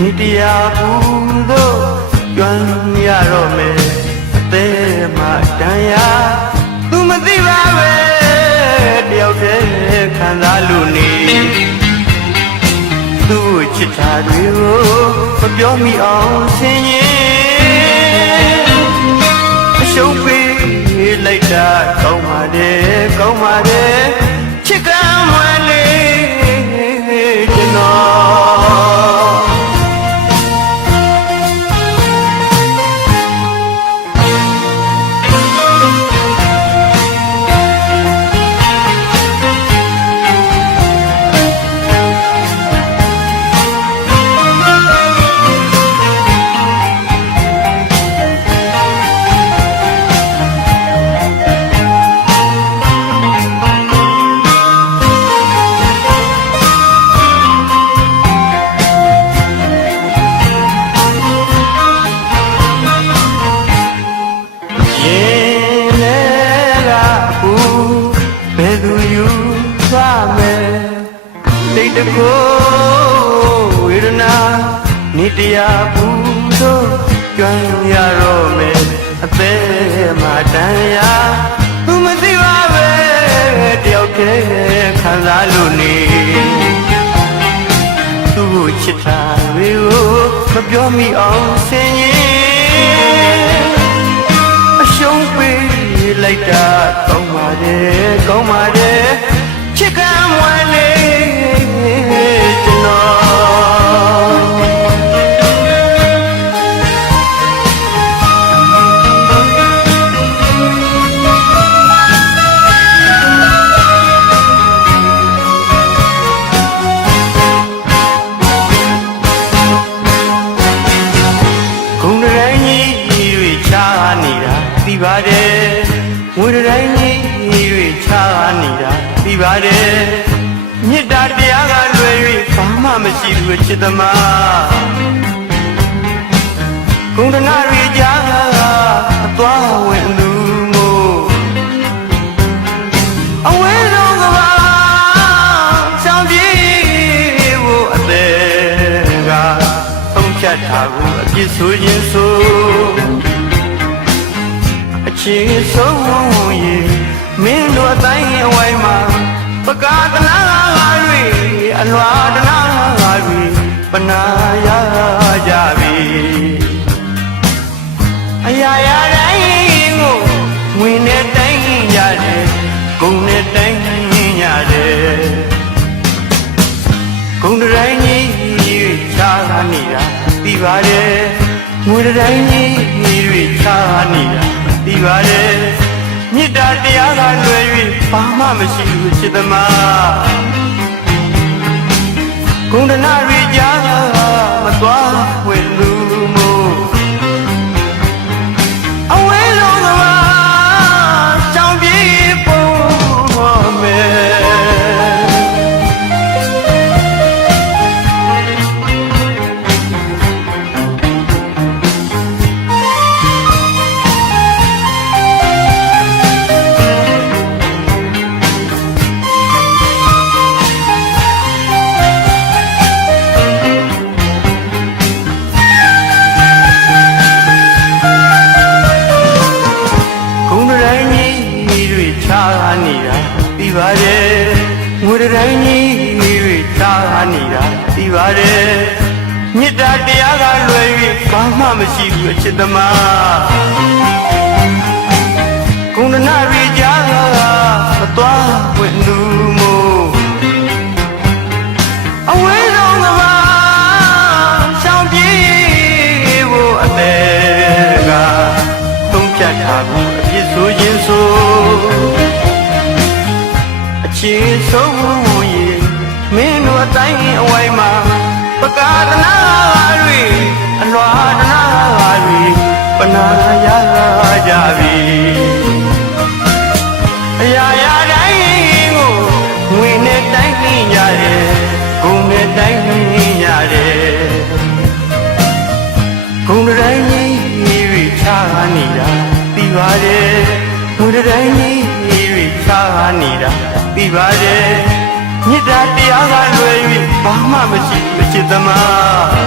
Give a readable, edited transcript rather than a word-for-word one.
မိတရားဘူးတို့ကျွမ်းရတော့မယ်အသေးမှတန်ရာသူမသိပါပဲတယောက်တည်းခံစားလို့နေသူ့ချစ်တာတွေကိုမပြောမိအောင်ဆင်ရင်အရှုံးပေးလိုက်တာကောင်းပါတယ်ကောင်းပါတယ်ချစ်ကမ်းမွယ်လေးကျွန်တော်တိတ်တကိုဝေဒနာနေတရားဘူးတို့ကျွမ်းရတော့မယ်အသေးမှတန်ရာသူမသိပါပဲတယောက်တည်းခံစားလို့နေသူ့ကိုချစ်တာတွေကိုမပြောမိအောင်ဆင်ရင်အရှုံးပေးလိုက်တာကောင်းပါတယ်ကောင်းပါတယ်ချစ်ကမ်းမွယ်လေးကျွန်တော်ဂုဏ်တိုင်းကြီးတွေချာနေတာသိပါတယ်ငွေတိုင်းကြီးတွေချာနေတာသိပါတယ်မေတ္တာတရားကလွယ်၍ဘာမှမရှိဘူးချစ်သမားဂုဏ်တနာတွေကြားအသွားဝင်လူမို့အဝဲဆုံးကဘာဆောင်ပြေးဖို့အသေးကသုံးချက်ထားကိုအပြစ်ဆိုခြင်းဆိုအချစ်ဆုံးရင်မင်းတို့အတိုင်းအဝိုင်းမှာပကားတနာတွေအလွာတနာတွေပနာရကြပြီအရာရာတိုင်းကိုငွေနဲ့တိုင်းရတယ်ဂုဏ်နဲ့တိုင်းရတယ်ဂုဏ်တိုင်းကြီးချာနေတာသိပါတယ်ငွေတိုင်းကြီးတွေချာနေတာသိပါတယ်မေတ္တာတရားကလွယ်၍ဘာမှမရှိဘူးချစ်သမားဂုဏ်တနာတွေကြားမသွားဝင်လူမို့အဝဲဆုံးကဘာကြောင်ပြေးပေါ်မယ်နေတာသိပါတယ်ငွေတိုင်းကြီးတွေချာနေတာသိပါတယ်မေတ္တာတရားကလွယ်၍ဘာမှမရှိဘူးအချစ်သမားဂုဏ်တနာတွေကြားမသွားဝင်လူမို့အဝဲဆုံးကဘာရှောင်ပြေးဖို့အသေးကသုံးချက်ထားဘူးအပြစ်ဆိုခြင်းဆိုချစ်ဆုံးရင်မင်းတို့အတိုင်းအဝိုင်းမှာပကားတနာတွေအလွာတနာတွေပနာရကြပြီအရာရာတိုင်းကိုငွေနဲ့တိုင်းရတယ်ဂုဏ်နဲ့တိုင်းရတယ်ဂုဏ်တိုင်းကြီးတွေချာနေတာသိပါတယ်ငွေတိုင်းကြီးတွေချာနေတာသိပါတယ်မေတ္တာတရားကလွယ်၍ဘာမှမရှိမချစ်သမား